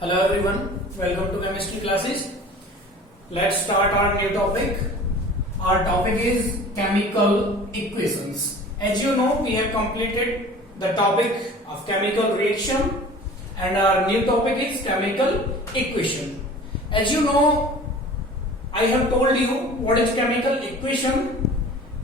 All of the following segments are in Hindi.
Hello everyone, welcome to chemistry classes. Let's start our new topic. Our topic is chemical equations. As you know, we have completed the topic of chemical reaction and our new topic is chemical equation. As you know, I have told you what is chemical equation.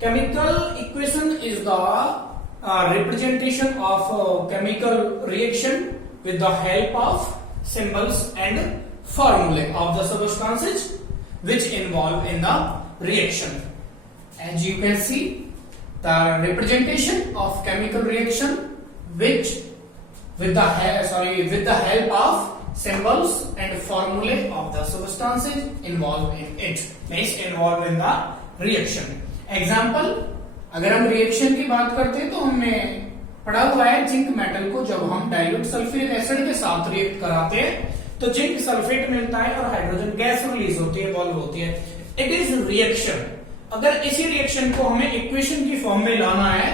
Chemical equation is the representation of chemical reaction with the help of symbols and formulae of the substances which involve in the reaction. As you can see, the representation of chemical reaction which with the help of symbols and formulae of the substances involved in it, means involved in the reaction. Example, अगर हम रिएक्शन की बात करते हैं तो हमने पढ़ा हुआ है जिंक मेटल को जब हम डाइल्यूट सल्फ्यूरिक एसिड के साथ रिएक्ट कराते हैं तो जिंक सल्फेट मिलता है और हाइड्रोजन गैस रिलीज होती है, इवॉल्व होती है. It is reaction. अगर इसी रिएक्शन को हमें इक्वेशन की फॉर्म में लाना है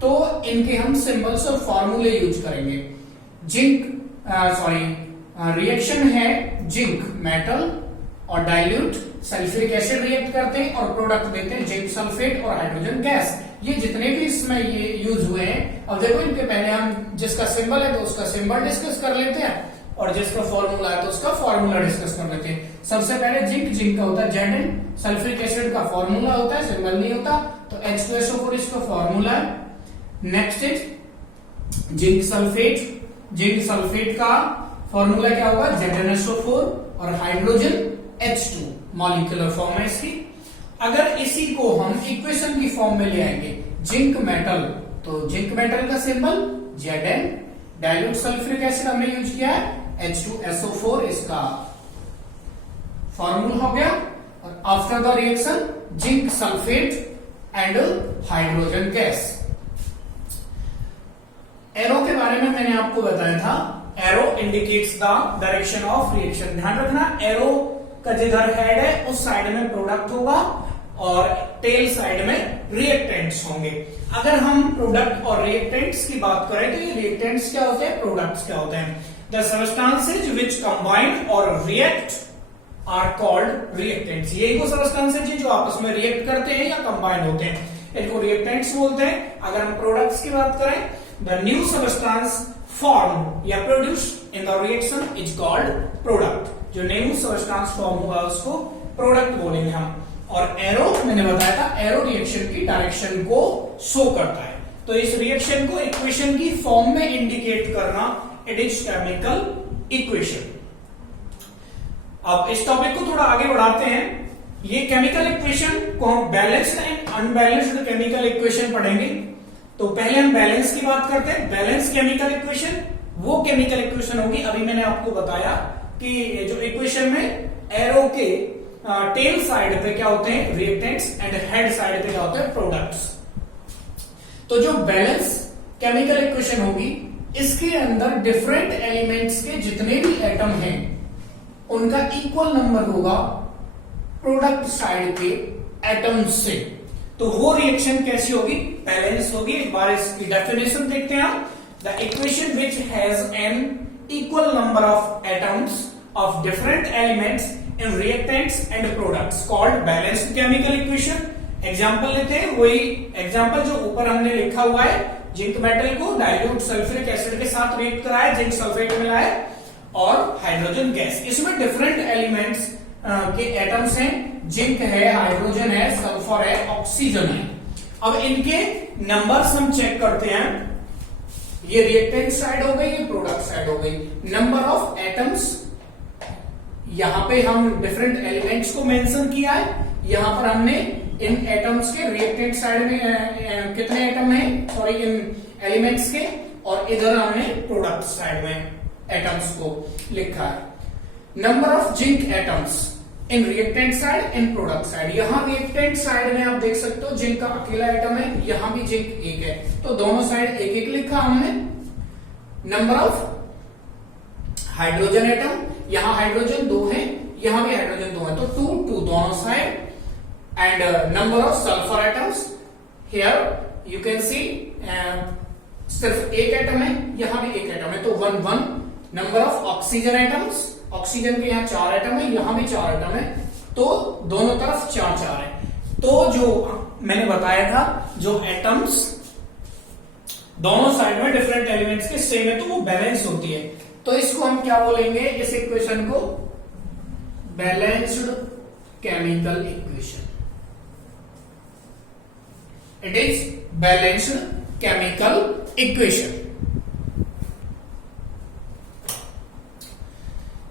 तो इनके हम सिंबल्स और फॉर्मूले यूज करेंगे. रिएक्शन है जिंक मेटल और डाइल्यूट सल्फ्यूरिक एसिड रिएक्ट करते हैं और प्रोडक्ट देते हैं जिंक सल्फेट और हाइड्रोजन गैस. ये जितने भी इसमें ये यूज हुए हैं, अब देखो इनके पहले हम जिसका सिंबल है तो उसका सिंबल डिस्कस कर लेते हैं और जिसका फॉर्मूला है तो उसका फॉर्मूला डिस्कस कर लेते हैं. सबसे पहले जिंक का होता है Zn, सल्फ्यूरिक एसिड का फॉर्मूला होता है, सिंबल नहीं होता, तो H2SO4 इसका फॉर्मूला है. नेक्स्ट इज जिंक सल्फेट का फॉर्मूला क्या होगा, ZnSO4 और हाइड्रोजन H2 मॉलिक्यूलर फॉर्म है इसकी. अगर इसी को हम इक्वेशन की फॉर्म में ले आएंगे जिंक मेटल, तो जिंक मेटल का symbol Zn, dilute sulphuric acid हमने यूज किया है H2SO4 इसका फॉर्मूला हो गया. और after the reaction zinc sulphate and hydrogen gas. Arrow के बारे में मैंने आपको बताया था, arrow indicates the direction of reaction. ध्यान रखना, एरो का जिधर हेड है उस साइड में प्रोडक्ट होगा और टेल साइड में रिएक्टेंट्स होंगे. अगर हम प्रोडक्ट और रिएक्टेंट्स की बात करें तो ये रिएक्टेंट्स क्या होते हैं, प्रोडक्ट्स क्या होते हैं. द सब्सटेंसेज व्हिच कंबाइन और रिएक्ट आर कॉल्ड रिएक्टेंट्स. यही वो सब्सटेंसेज हैं जो आपस में रिएक्ट करते हैं या कंबाइन होते हैं, इनको रिएक्टेंट्स बोलते हैं. अगर हम प्रोडक्ट्स की बात करें, द न्यू सब्सटेंस फॉर्म या produce in the reaction is called product. जो न्यू सब्सटेंस फॉर्म हुआ उसको प्रोडक्ट बोलेंगे हम. और एरो मैंने बताया था, एरो रिएक्शन की डायरेक्शन को शो करता है. तो इस रिएक्शन को इक्वेशन की फॉर्म में इंडिकेट करना, इट इज केमिकल इक्वेशन. अब इस टॉपिक को थोड़ा आगे बढ़ाते हैं. ये केमिकल इक्वेशन को हम balanced and unbalanced chemical equation पढ़ेंगे. तो पहले हम बैलेंस की बात करते हैं. बैलेंस केमिकल इक्वेशन वो केमिकल इक्वेशन होगी, अभी मैंने आपको बताया कि जो इक्वेशन में एरो के टेल साइड पे क्या होते हैं रिएक्टेंट्स एंड हेड साइड पे क्या होते हैं प्रोडक्ट्स. तो जो बैलेंस केमिकल इक्वेशन होगी इसके अंदर डिफरेंट एलिमेंट्स के जितने भी एटम हैं उनका इक्वल नंबर होगा प्रोडक्ट साइड के एटम्स से. तो वो रिएक्शन कैसी होगी, बैलेंस होगी. एक बार इसकी डेफिनेशन देखते हैं हम. The equation which has an equal number of atoms of different elements in reactants and products called balanced chemical equation. Example लेते हैं, वही एग्जाम्पल जो ऊपर हमने लिखा हुआ है. जिंक मेटल को डाइल्यूट सल्फ्यूरिक एसिड के साथ रिएक्ट कराया, जिंक सल्फेट मिला है और हाइड्रोजन गैस. इसमें डिफरेंट एलिमेंट्स के एटम्स हैं. जिंक है, हाइड्रोजन है, सल्फर है, ऑक्सीजन है. अब इनके नंबर्स हम चेक करते हैं. ये रिएक्टेंट साइड हो गई, ये प्रोडक्ट साइड हो गई. नंबर ऑफ एटम्स, यहां पे हम डिफरेंट एलिमेंट्स को मेंशन किया है. यहां पर हमने इन एटम्स के रिएक्टेंट साइड में कितने एटम हैं, इन एलिमेंट्स के, और इधर हमने प्रोडक्ट साइड में एटम्स को लिखा है. Number of zinc atoms in reactant side, in product side. यहां रिएक्टेंट साइड में आप देख सकते हो जिंक का अकेला एटम है, यहां भी जिंक एक है, तो दोनों साइड एक एक लिखा हमने. नंबर ऑफ हाइड्रोजन एटम, यहां हाइड्रोजन 2 है, यहां भी हाइड्रोजन 2 है, तो 2 दोनों side. And number of sulphur atoms, here you can see सिर्फ एक एटम है, यहां भी एक एटम है, तो 1 1. Number of oxygen atoms, oxygen के यहाँ 4 एटम है, यहां भी 4 एटम है, तो दोनों तरफ 4 है। तो जो मैंने बताया था, जो एटम्स दोनों साइड में डिफरेंट एलिमेंट्स के सेम है तो वो बैलेंस होती है। तो इसको हम क्या बोलेंगे, इस इक्वेशन को balanced chemical equation. It is balanced chemical equation.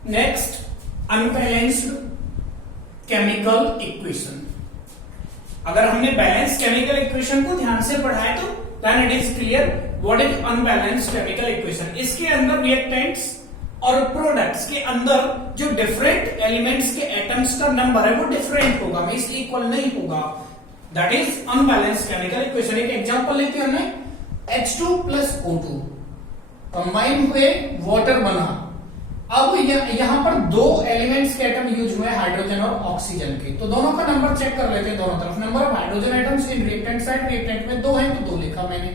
Next, unbalanced chemical equation. अगर हमने बैलेंस केमिकल इक्वेशन को ध्यान से पढ़ा है तो then it is clear what is unbalanced chemical equation. इसके अंदर रिएक्टेंट्स और प्रोडक्ट्स के अंदर जो डिफरेंट एलिमेंट्स के एटम्स का नंबर है वो डिफरेंट होगा, मींस इक्वल नहीं होगा। That is unbalanced chemical equation. एक एग्जांपल लेते हैं हमने, H2 प्लस O2 कंबाइन हुए वाटर बना। अब यहां पर 2 एलिमेंट्स के एटम यूज हुए, हाइड्रोजन और ऑक्सीजन के, तो दोनों का नंबर चेक कर लेते हैं दोनों तरफ। Number of hydrogen atoms in reactant side, reactant में 2 है तो 2 लिखा मैंने,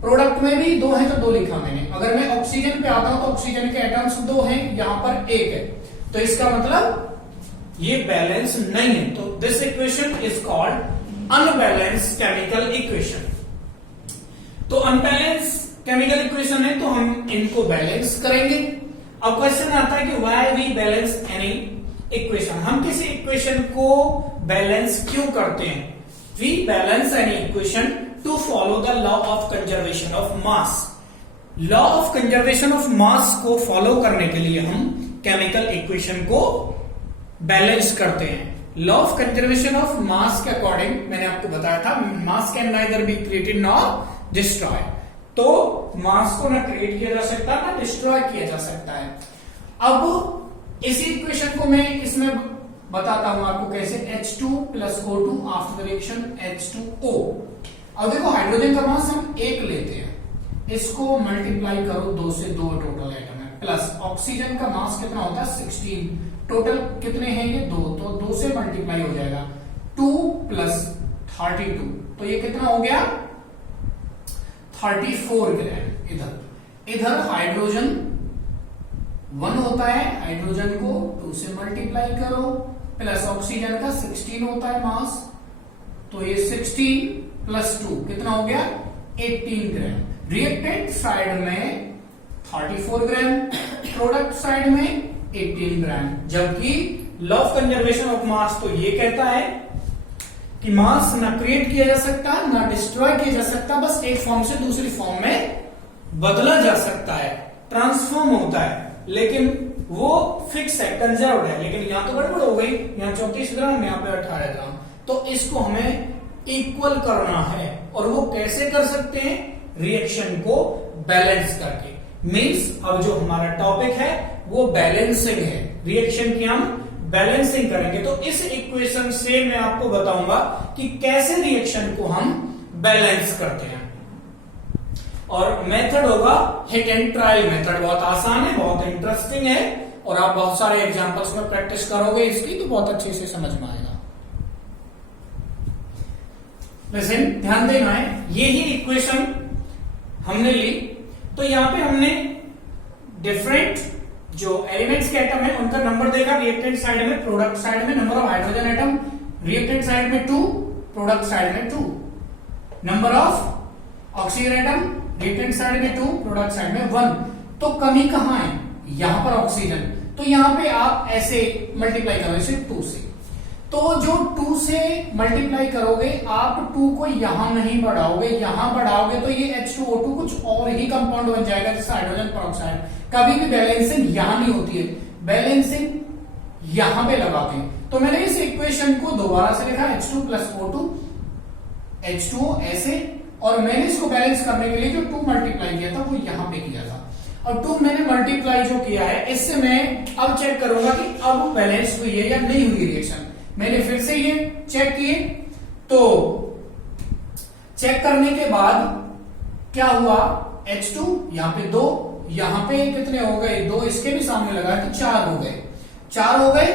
प्रोडक्ट में भी 2 है तो 2 लिखा मैंने। अगर मैं ऑक्सीजन पे आता हूं तो ऑक्सीजन के एटम्स 2 हैं, यहां पर 1 है, तो इसका मतलब ये बैलेंस नहीं है। तो this equation is called unbalanced chemical equation. तो अनबैलेंस केमिकल इक्वेशन है तो हम इनको बैलेंस करेंगे। अब क्वेश्चन आता है कि why we balance any equation. हम किसी इक्वेशन को बैलेंस क्यों करते हैं? We balance any equation to follow the law of conservation of mass. Law of conservation of mass को फॉलो करने के लिए हम केमिकल इक्वेशन को बैलेंस करते हैं। लॉ ऑफ कंजर्वेशन ऑफ मास के अकॉर्डिंग मैंने आपको बताया था, मास can neither be created nor destroy. तो मास को ना क्रिएट किया जा सकता ना डिस्ट्रॉय किया जा सकता है। अब इसी इक्वेशन को मैं इसमें बताता हूं आपको कैसे। H2 plus O2 after reaction H2O। अब देखो हाइड्रोजन का मास हम 1 लेते हैं, इसको मल्टीप्लाई करो 2 से, 2 टोटल एटम है, प्लस ऑक्सीजन का मास कितना होता है 16, टोटल कितने हैं ये 2, तो 2 से मल्टीप्लाई हो जाएगा 2 प्लस 32, तो ये कितना हो गया 34 ग्राम। इधर हाइड्रोजन 1 होता है, हाइड्रोजन को 2 से मल्टीप्लाई करो, प्लस ऑक्सीजन का 16 होता है मास, तो ये 16 प्लस 2 कितना हो गया 18 ग्राम। रिएक्टेंट साइड में 34 ग्राम, प्रोडक्ट साइड में 18 ग्राम। जबकि लॉ ऑफ कंजर्वेशन ऑफ मास तो ये कहता है कि मास ना क्रिएट किया जा सकता ना डिस्ट्रॉय किया जा सकता, बस एक फॉर्म से दूसरी फॉर्म में बदला जा सकता है, ट्रांसफॉर्म होता है, लेकिन वो फिक्स है, कंजर्व्ड है। लेकिन यहां तो गड़बड़ हो गई, यहां 34 ग्राम, यहां पे 18 ग्राम, तो इसको हमें इक्वल करना है। और वो कैसे कर सकते हैं? रिएक्शन को बैलेंस करके। मींस अब जो हमारा टॉपिक है वो बैलेंसिंग है, रिएक्शन की हम बैलेंसिंग करेंगे। तो इस इक्वेशन से मैं आपको बताऊंगा कि कैसे रिएक्शन को हम बैलेंस करते हैं। और मेथड होगा हिट एंड ट्रायल मेथड। बहुत आसान है, बहुत इंटरेस्टिंग है, और आप बहुत सारे एग्जांपल्स में प्रैक्टिस करोगे इसकी तो बहुत अच्छे से समझ में आएगा। लेकिन ध्यान देना है, यही इक्वेशन हमने ली, तो यहां पे हमने डिफरेंट जो एलिमेंट्स के एटम है उनका नंबर देखा। रिएक्टेंट साइड में, प्रोडक्ट साइड में number of hydrogen atom, reactant side में 2, प्रोडक्ट साइड में 2। Number of oxygen atom, reactant side में 2, प्रोडक्ट साइड में 1। तो कमी कहां है? यहां पर ऑक्सीजन, तो यहां पे आप ऐसे मल्टीप्लाई करो इसे 2 से, तो जो 2 से मल्टीप्लाई करोगे आप 2 को यहां नहीं बढ़ाओगे, यहां बढ़ाओगे तो ये H2O2 कुछ और ही कंपाउंड बन जाएगा, जैसे हाइड्रोजन पेरोक्साइड। कभी भी बैलेंसिंग यहां नहीं होती है, बैलेंसिंग यहां पे लगाते हैं। तो मैंने इस इक्वेशन को दोबारा से लिखा H2 प्लस O2 H2O ऐसे, और मैंने इसको बैलेंस करने के लिए जो 2 मल्टीप्लाई किया था वो यहां पे किया था, और 2 मैंने मल्टीप्लाई जो किया है इससे मैं अब चेक करूंगा कि अब बैलेंस हुई है या नहीं हुई रिएक्शन। मैंने फिर से ये चेक किए, तो चेक करने के बाद क्या हुआ, H2 यहां पे 2, यहां पे कितने हो गए 2, इसके भी सामने लगा तो 4 हो गए, 4 हो गए,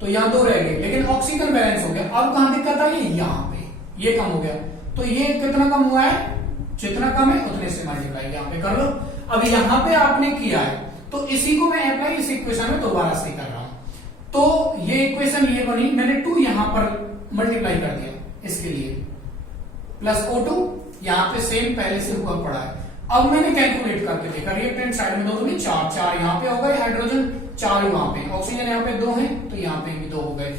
तो यहां 2 रह गए, लेकिन ऑक्सीजन बैलेंस हो गया। अब कहां दिक्कत आई? यहां पे, ये कम हो गया, तो ये कितना कम हुआ है, जितना कम है उतने से मल्टीप्लाई यहां पे कर लो। अब यहां पे आपने किया है तो इसी को मैं अप्लाई इस इक्वेशन में दोबारा से कर रहा हूं। तो ये इक्वेशन ये बनी, मैंने 2 यहां पर मल्टीप्लाई कर दिया इसके लिए, प्लस O2 यहां पे सेम पहले से हुआ पड़ा है। अब मैंने कैलकुलेट करके देखा, रिएक्टेंट साइड में 2 दूनी 4, 4 यहां पे हो गए हाइड्रोजन, 4 वहां पे, ऑक्सीजन यहां पे 2 है तो यहां पे भी 2 हो गए,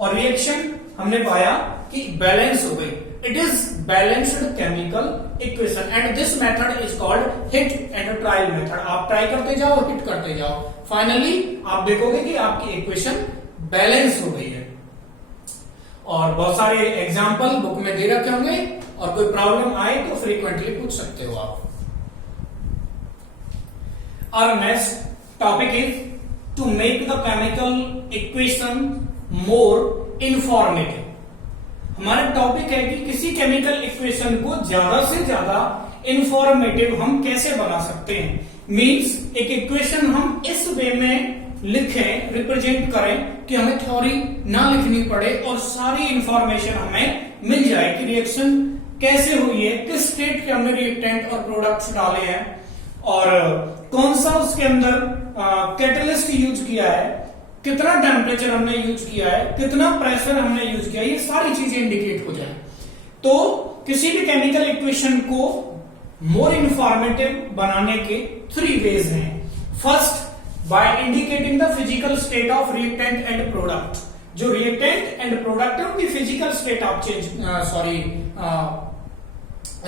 और रिएक्शन हमने पाया कि बैलेंस हो गई। It is balanced chemical equation and this method is called hit and trial method. आप ट्राई करते जाओ, हिट करते जाओ, फाइनली आप देखोगे कि आपकी इक्वेशन बैलेंस हो गई है। और बहुत सारे एग्जाम्पल बुक में दे रखे होंगे, और कोई प्रॉब्लम आए तो फ्रीक्वेंटली पूछ सकते हो आप। Our next topic is to make the chemical equation more informative। हमारा टॉपिक है कि किसी केमिकल इक्वेशन को ज्यादा से ज्यादा इंफॉर्मेटिव हम कैसे बना सकते हैं। मींस एक इक्वेशन हम इस वे में लिखें, रिप्रेजेंट करें कि हमें थ्योरी ना लिखनी पड़े और सारी इंफॉर्मेशन हमें मिल जाए कि रिएक्शन कैसे हुई है, किस स्टेट के हमने रिएक्टेंट और प्रोडक्ट्स डाले हैं, और कौन सा उसके अंदर कैटलिस्ट यूज किया है, कितना टेम्परेचर हमने यूज किया है, कितना प्रेशर हमने यूज किया है, ये सारी चीजें इंडिकेट हो जाए। तो किसी भी केमिकल इक्वेशन को मोर इंफॉर्मेटिव बनाने के 3 वेज हैं। First, by indicating the physical state of reactant and product. जो रिएक्टेंट एंड प्रोडक्ट है उनकी फिजिकल स्टेट आप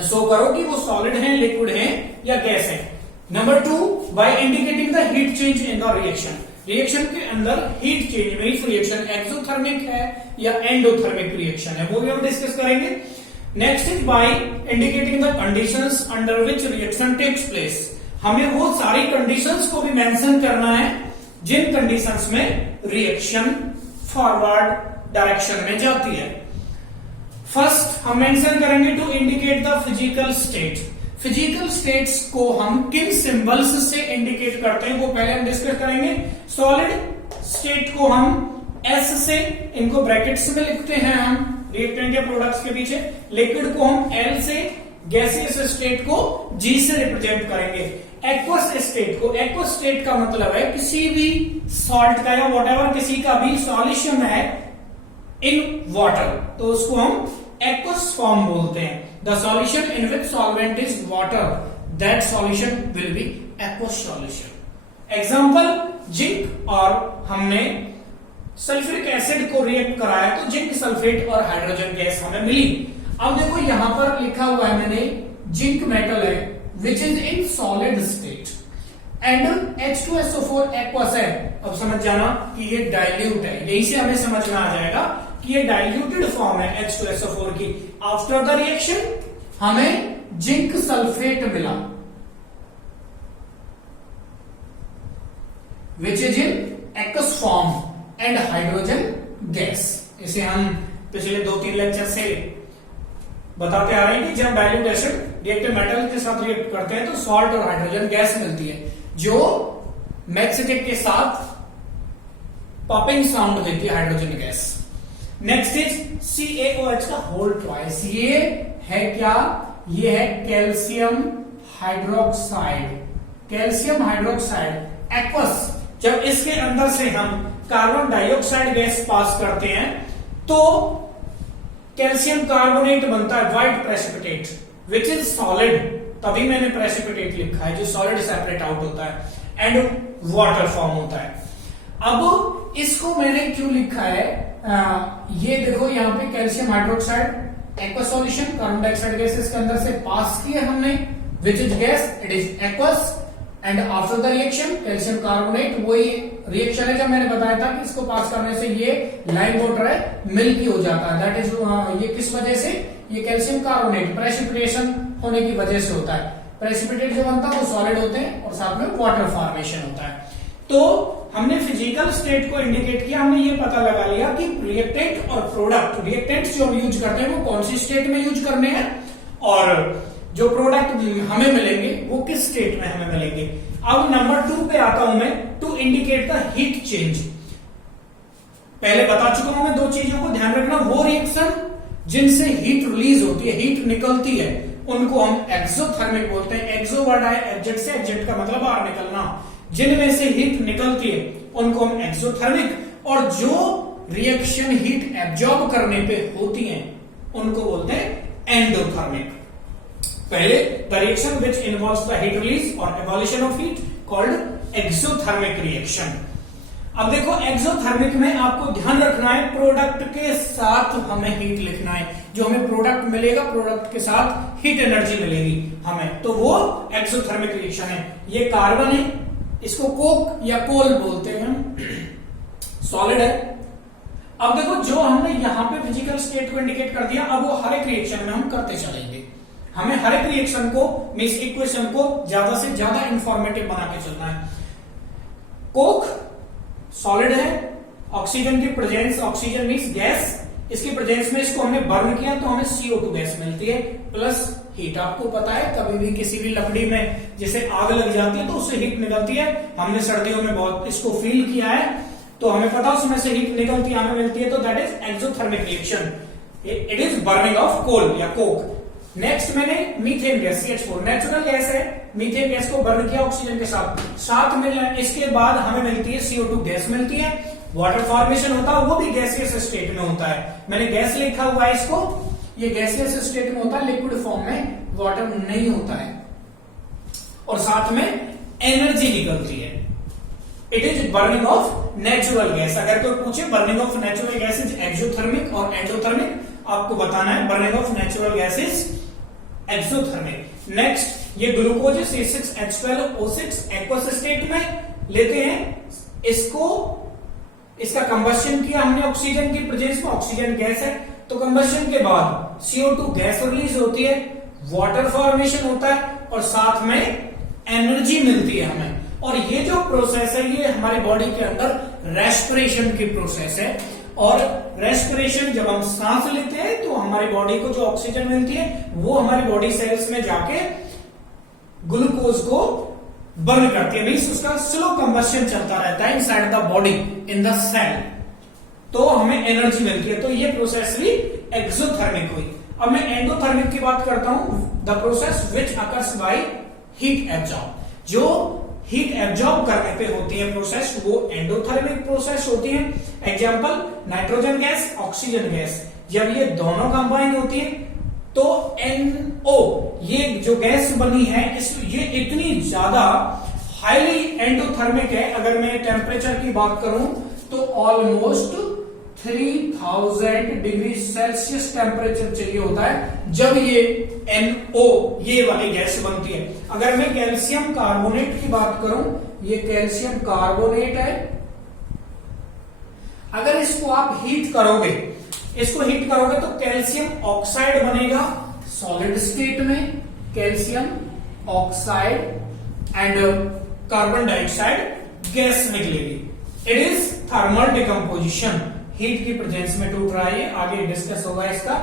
शो करो कि वो सॉलिड है, लिक्विड है या गैस है। Number 2, by indicating the heat change in the reaction. Reaction के अंदर हीट चेंज में इस रिएक्शन एक्सोथर्मिक है या एंडोथर्मिक रिएक्शन है, वो भी हम डिस्कस करेंगे। Next is by indicating the conditions under which reaction takes place. हमें वो सारी कंडीशंस को भी मेंशन करना है जिन कंडीशंस में रिएक्शन फॉरवर्ड डायरेक्शन में जाती है। फर्स्ट हम मेंशन करेंगे to indicate the physical state. Physical states को हम किन सिंबल्स से इंडिकेट करते हैं वो पहले हम डिस्कस करेंगे। सॉलिड स्टेट को हम S से, इनको ब्रैकेट्स में लिखते हैं हम रिएक्टेंट या प्रोडक्ट्स के पीछे। लिक्विड को हम L से, गैसियस स्टेट को G से रिप्रेजेंट करेंगे। एक्वस स्टेट को, एक्वस स्टेट का मतलब है किसी भी सॉल्ट का या व्हाटएवर किसी का भी सॉल्यूशन है इन वाटर, तो उसको हम एक्वस फॉर्म बोलते हैं। The solution in which solvent is water, that solution will be aqueous solution. Example, zinc और हमने सल्फ्यूरिक एसिड को रिएक्ट कराया तो जिंक सल्फेट और हाइड्रोजन गैस हमें मिली। अब देखो यहां पर लिखा हुआ है मैंने, जिंक मेटल है which is in solid state and H2SO4 aqueous है। अब समझ जाना कि ये डाइल्यूट है, यही से हमें समझ में आ जाएगा कि ये डाइल्यूटेड फॉर्म है H2SO4 की। आफ्टर द रिएक्शन हमें जिंक सल्फेट मिला which is in aqueous form and hydrogen gas. इसे हम पिछले 2-3 लेक्चर से बताते आ रहे हैं कि जब डाइल्यूट एसिड रिएक्टिव मेटल के साथ रिएक्ट करते हैं तो सॉल्ट और हाइड्रोजन गैस मिलती है जो मैक्सिकेट के साथ पॉपिंग साउंड देती है hydrogen gas. Next is CaOH का होल ट्वाइस। ये है क्या? ये है calcium hydroxide. Calcium hydroxide aqueous. जब इसके अंदर से हम कार्बन डाइऑक्साइड गैस पास करते हैं तो कैल्शियम कार्बोनेट बनता है, white precipitate which is solid. तभी मैंने प्रेसिपिटेट लिखा है, जो सॉलिड सेपरेट आउट होता है एंड वाटर फॉर्म होता है। अब इसको मैंने क्यों लिखा है, ये देखो यहाँ पे calcium hydroxide aqueous solution, carbon dioxide gas इसके अंदर से पास किया हमने which is gas, it is aqueous and after the reaction calcium carbonate, वही रिएक्शन है जब मैंने बताया था कि इसको पास करने से ये लाइम वाटर है मिल्की हो जाता है। दैट इज ये किस वजह से, ये कैल्शियम कार्बोनेट प्रेसिपिटेशन होने की वजह से होता है। प्रेसिपिटेट जो बनता है वो सॉलिड होते हैं और साथ में वाटर फॉर्मेशन होता है। तो हमने फिजिकल स्टेट को इंडिकेट किया, हमने ये पता लगा लिया कि रिएक्टेंट और प्रोडक्ट, रिएक्टेंट्स जो हम यूज करते हैं वो कौन सी स्टेट में यूज करने हैं और जो प्रोडक्ट हमें मिलेंगे वो किस स्टेट में हमें मिलेंगे। अब नंबर 2 पे आता हूं मैं, to indicate the heat change. पहले बता चुका हूं मैं 2 चीजों को ध्यान रखना, वो रिएक्शन जिनसे हीट रिलीज होती है, हीट निकलती है, उनको हम एक्सोथर्मिक बोलते हैं। एक्सो वर्ड है एग्जिट से, एग्जिट का मतलब बाहर निकलना। जिनमें से हीट निकलती है उनको हम एक्सोथर्मिक, और जो रिएक्शन हीट एब्जॉर्ब करने पे होती हैं उनको बोलते हैं एंडोथर्मिक। पहले the reaction which involves the heat release और evolution of heat called exothermic reaction. अब देखो एक्सोथर्मिक में आपको ध्यान रखना है प्रोडक्ट के साथ हमें हीट लिखना है, जो हमें प्रोडक्ट मिलेगा प्रोडक्ट के साथ हीट एनर्जी मिलेगी हमें, तो वो एक्सोथर्मिक रिएक्शन है। ये कार्बन है, इसको कोक या कोल बोलते हैं हम, सॉलिड है। अब देखो जो हमने यहां पे फिजिकल स्टेट को इंडिकेट कर दिया, अब वो हर एक रिएक्शन में हम करते चलेंगे। हमें हर एक रिएक्शन को मींस इक्वेशन को ज्यादा से ज्यादा इंफॉर्मेटिव बना के चलना है। कोक सॉलिड है, ऑक्सीजन की प्रेजेंस, ऑक्सीजन मींस गैस, इसकी प्रेजेंस में इसको हमने बर्न किया तो हमें CO2 गैस मिलती है प्लस हीट। आपको पता है कभी भी किसी भी लकड़ी में जैसे आग लग जाती है तो उससे हीट निकलती है, हमने सर्दियों में बहुत इसको फील किया है, तो हमें पता उसमें से हीट निकलती है, हमें मिलती है, तो that is exothermic reaction. It is burning of coal या कोक। नेक्स्ट मैंने methane gas CH4 natural gas है, मीथेन गैस को बर्न किया ऑक्सीजन के साथ में, इसके बाद हमें मिलती है CO2 गैस मिलती है। वाटर फॉर्मेशन होता है वो भी गैसियस स्टेट में होता है, मैंने गैस लिखा हुआ है इसको, ये गैसियस स्टेट में होता है, लिक्विड फॉर्म में वाटर नहीं होता है, और साथ में एनर्जी निकलती है। It is burning of natural gas. अगर कोई पूछे burning of natural gas is exothermic और एंडोथर्मिक, आपको बताना है burning of natural gas is exothermic. Next ये ग्लूकोज C6H12O6 एक्वस स्टेट में लेते हैं इसको, इसका कंबस्शन किया हमने ऑक्सीजन की प्रेजेंस में, ऑक्सीजन गैस है, तो कंबस्शन के बाद CO2 गैस रिलीज होती है, वाटर फॉर्मेशन होता है और साथ में एनर्जी मिलती है हमें। और ये जो प्रोसेस है ये हमारी बॉडी के अंदर रेस्पिरेशन की प्रोसेस है, और रेस्पिरेशन जब हम सांस लेते हैं तो हमारी बॉडी को जो ऑक्सीजन मिलती है वो हमारी बॉडी सेल्स में जाके ग्लूकोज को बर्न करती है, मीन्स उसका स्लो कंबस्शन चलता रहता है inside the body in the cell, तो हमें एनर्जी मिलती है। तो ये प्रोसेस भी एक्सोथर्मिक हुई। अब मैं एंडोथर्मिक की बात करता हूं, the process which occurs by heat absorb. जो हीट एब्जॉर्ब करने पे होती है प्रोसेस वो एंडोथर्मिक प्रोसेस होती है। Example nitrogen gas, oxygen gas, जब ये दोनों कंबाइन होती है तो NO ये जो गैस बनी है ये इतनी ज्यादा हाईली एंडोथर्मिक है, अगर मैं टेम्परेचर की बात करूं तो ऑलमोस्ट 3000 डिग्री सेल्सियस टेम्परेचर चाहिए होता है जब ये NO ये वाली गैस बनती है। अगर मैं कैल्शियम कार्बोनेट की बात करूं, ये कैल्शियम कार्बोनेट है, अगर इसको आप हीट करोगे, इसको हीट करोगे तो कैल्शियम ऑक्साइड बनेगा सॉलिड स्टेट में, calcium oxide and carbon dioxide gas निकलेगी। It is thermal decomposition, heat की प्रेजेंस में टूट रहा है, आगे डिस्कस होगा इसका।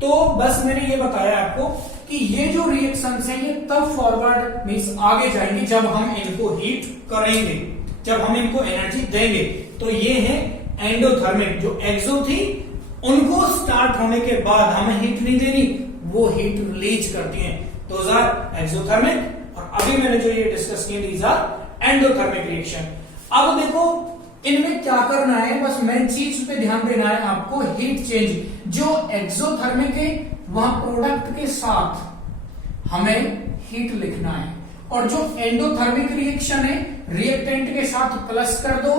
तो बस मैंने ये बताया आपको कि ये जो रिएक्शंस हैं ये तब फॉरवर्ड मींस आगे जाएंगे जब हम इनको हीट करेंगे, जब हम इनको एनर्जी देंगे। तो ये है एंडोथर्मिक। जो एक्सो थी उनको स्टार्ट होने के बाद हमें हीट नहीं देनी, वो हीट रिलीज करती हैं, दोज आर एक्सोथर्मिक। और अभी मैंने जो ये डिस्कस किए दीज आर एंडोथर्मिक रिएक्शन। अब देखो इनमें क्या करना है, बस मेन चीज पे ध्यान देना है आपको, हीट चेंज। जो एक्सोथर्मिक है वहां प्रोडक्ट के साथ हमें हीट लिखना है, और जो एंडोथर्मिक रिएक्शन है रिएक्टेंट के साथ प्लस कर दो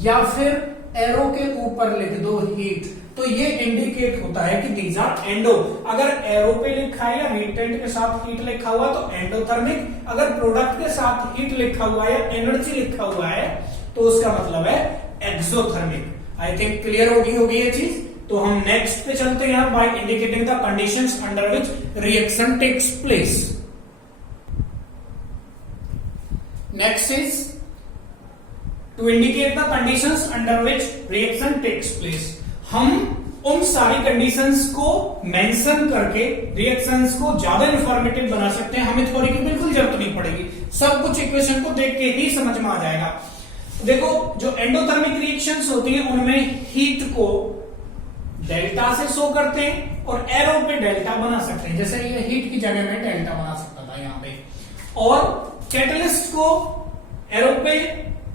या फिर एरो के ऊपर लिख दो हीट, तो ये इंडिकेट होता है कि दीज आर एंडो। अगर एरो पे लिखा है या रिएक्टेंट के साथ हीट लिखा हुआ तो एंडोथर्मिक, अगर प्रोडक्ट के साथ हीट लिखा हुआ है या एनर्जी लिखा हुआ है तो उसका मतलब है एक्सोथर्मिक। आई थिंक क्लियर होगी ये चीज। तो हम नेक्स्ट पे चलते हैं, by indicating the conditions under which reaction takes place. Next is to indicate the conditions under which reaction takes place. हम उन सारी कंडीशंस को मेंशन करके रिएक्शंस को ज्यादा इंफॉर्मेटिव बना सकते हैं, हमें थ्योरी की बिल्कुल जरूरत नहीं पड़ेगी, सब कुछ इक्वेशन को देख के ही समझ में आ जाएगा। देखो जो एंडोथर्मिक रिएक्शंस होती हैं उनमें हीट को डेल्टा से शो करते हैं और एरो पे डेल्टा बना सकते हैं, जैसे ये हीट की जगह में डेल्टा बना सकता था यहाँ पे, और कैटलिस्ट को एरो पे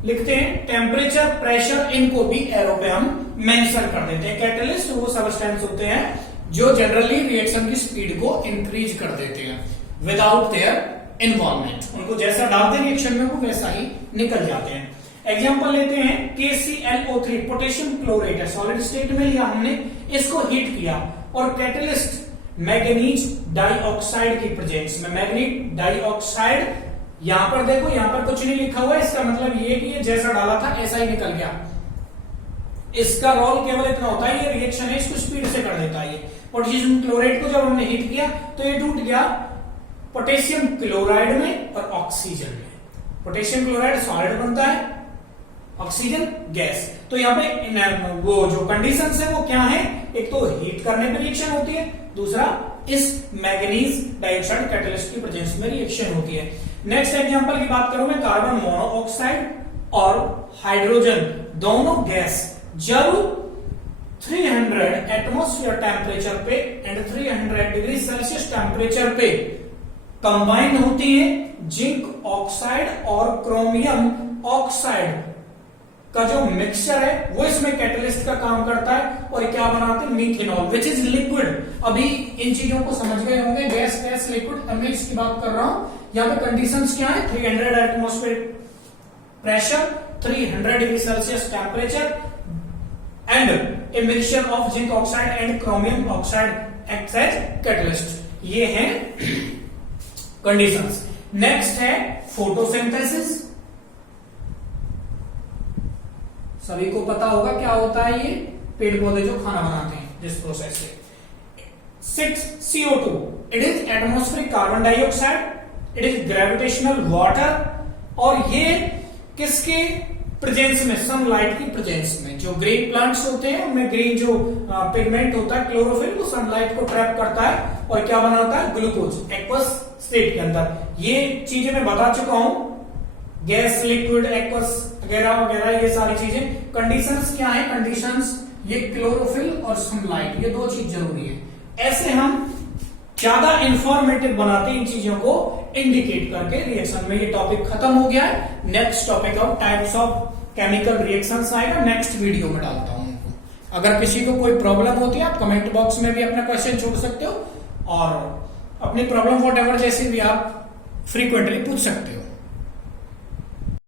लिखते हैं टेम्परेचर, प्रेशर, इनको भी एरो पे हम मेंशन कर देते हैं। कैटलिस्ट वो सबस्टेंस होते हैं जो जनरली रिएक्शन की स्पीड को इंक्रीज कर देते हैं विदाउट देयर इन्वॉल्वमेंट। उनको जैसा डालते हैं रिएक्शन में वो वैसा ही निकल जाते हैं। एग्जांपल लेते हैं KClO3 पोटेशियम क्लोराइड है, सॉलिड स्टेट में लिया हमने, इसको हीट किया और कैटलिस्ट मैग्नीज डाइऑक्साइड की प्रेजेंस में, मैग्नीज डाइऑक्साइड, यहां पर देखो यहां पर कुछ नहीं लिखा हुआ है, इसका मतलब ये कि ये जैसा डाला था ऐसा ही निकल गया। इसका रोल केवल इतना होता है, ये रिएक्शन है इसको स्पीड से कर देता है। ये पोटेशियम क्लोराइड को जब हमने हीट किया तो ये टूट गया पोटेशियम क्लोराइड में और ऑक्सीजन में। पोटेशियम क्लोराइड सॉलिड बनता है, ऑक्सीजन गैस। तो यहाँ पे वो जो कंडीशंस है वो क्या है, एक तो हीट करने पे रिएक्शन होती है, दूसरा इस मैग्नीज डाइऑक्साइड कैटलिस्ट की प्रेजेंस में रिएक्शन होती है। नेक्स्ट एग्जांपल की बात करूं मैं, कार्बन मोनोऑक्साइड और हाइड्रोजन दोनों गैस जब 300 एटमॉस्फेयर टेम्परेचर पे एंड 300 डिग्री सेल्सियस टेम्परेचर पे कंबाइन होती है, जिंक ऑक्साइड और क्रोमियम ऑक्साइड का जो मिक्सचर है वो इसमें कैटलिस्ट का काम करता है और क्या बनाते हैं, मीथेनॉल विच इज लिक्विड। अभी इन चीजों को समझ गए होंगे, गैस गैस लिक्विड, अब मैं इसकी बात कर रहा हूं। यहाँ पे कंडीशंस क्या है, 300 atmosphere pressure, 300 degree Celsius temperature and a mixture of zinc oxide and chromium oxide acts as catalyst. ये है कंडीशंस। नेक्स्ट है फोटोसिंथेसिस। सभी को पता होगा क्या होता है, ये पेड़ पौधे जो खाना बनाते हैं जिस प्रोसेस से। 6 CO2 it is atmospheric carbon dioxide, it is gravitational water और ये किसके प्रेजेंस में, सनलाइट की प्रेजेंस में। जो ग्रीन प्लांट्स होते हैं उनमें ग्रीन जो पिगमेंट होता है क्लोरोफिल, वो सनलाइट को ट्रैप करता है और क्या बनाता है, ग्लूकोज एक्वस स्टेट के अंदर। ये चीजें मैं बता चुका हूं, गैस लिक्विड एक्वस वगैरह वगैरह ये सारी चीजें। कंडीशंस क्या है, कंडीशंस ये क्लोरोफिल और सनलाइट, ये दो चीज जरूरी है। ऐसे हम ज्यादा इंफॉर्मेटिव बनाते हैं इन चीजों को इंडिकेट करके रिएक्शन में। ये टॉपिक खत्म हो गया है। Next topic of types of chemical reactions आएगा, नेक्स्ट वीडियो में डालता हूं उनको। अगर किसी को कोई प्रॉब्लम होती है आप कमेंट बॉक्स में भी अपना क्वेश्चन छोड़ सकते हो और अपनी प्रॉब्लम वॉट एवर जैसे भी आप फ्रीक्वेंटली पूछ सकते हो।